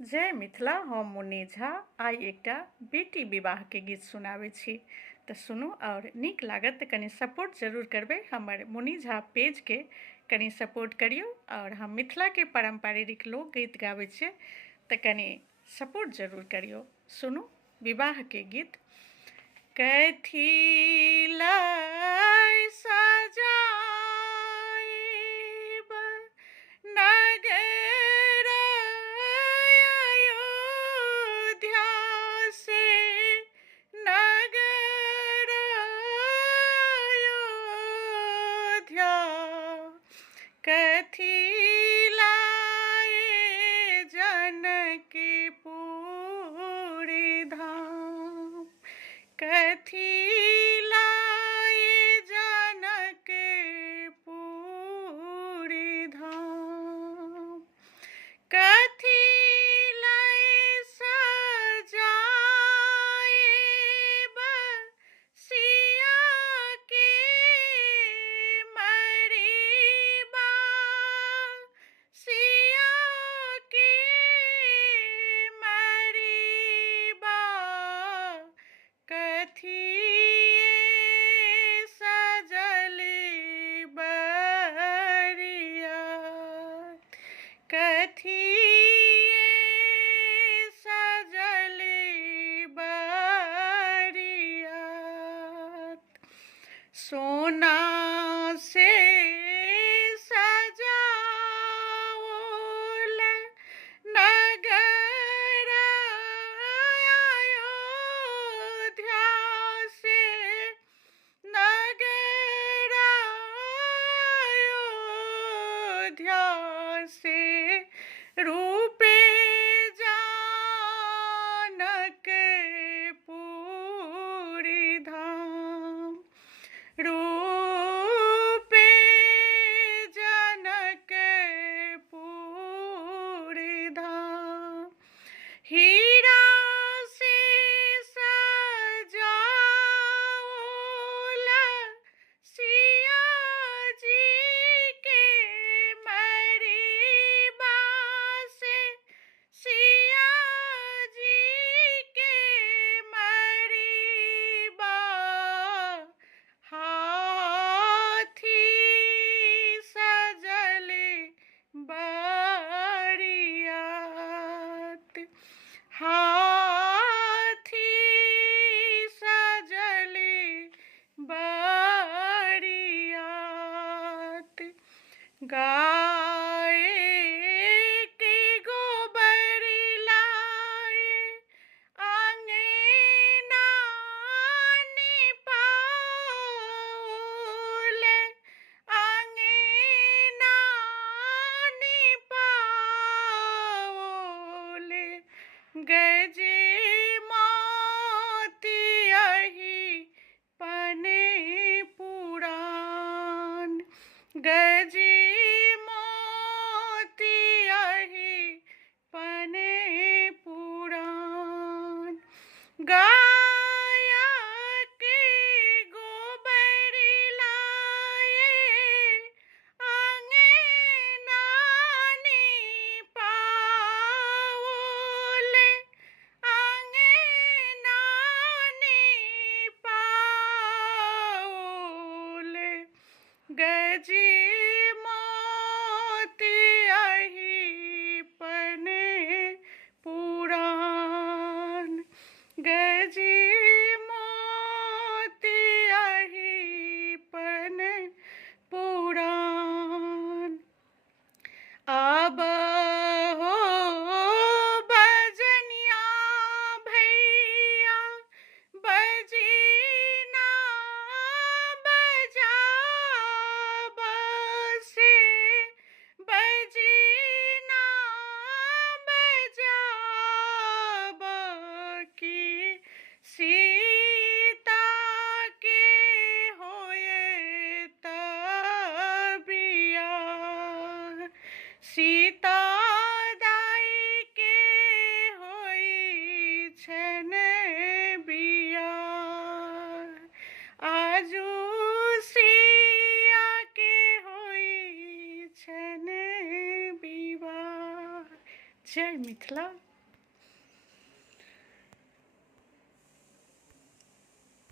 जय मिथिला। हम मुन्नी झा आइ एकटा बेटी विवाह के गीत सुनाबै छी, तऽ सुनू और नीक लागत तऽ कनि सपोर्ट जरूर करबै। हमर मुन्नी झा पेज के कनि सपोर्ट करियौ और हम मिथिला के पारंपरिक लोकगीत गाबै छियै तऽ कनि सपोर्ट जरूर करियौ। सुनू विवाह के गीत। कथी लय सजाइब नगर अयोध्या से, नगर अयोध्या कथी लाए जनकपुर धाम, कथी लाए जनकपुर धाम, कथी लाए सजाइब सिया के मरीबा, सिया के मरीबा कथी सजल बरियात, कथी सजल बरियात, सोना से सजाओल नगर अयोध्या से, नगर अयोध्या से रूपे जानकपुर धाम, रूपे जनकपुर धाम, हीरा से सजाओल सिया जी के मरीबा से, सिया जी के मरीबा हाथी सजल बरियात, हाथी सजल बरियात, गाय के गोबर लाए अंगना निपाओल, अंगना निपाओल, गजे मोतियहि पने पुराण, गजे मोतियहि पने पुराण, गाय के गोबर लाए अंगना निपाओल, अंगना निपाओल, गजे मोतियहि पने पुराण, गजे मोतियहि पने पुराण। आब हो बजनिया भैया बजना बजाब से, बजना बजाब की सीता के होए तबिया, सीता दाई के होई छन बिया, आजू सिया के होई छन विवाह। जय मिथिला।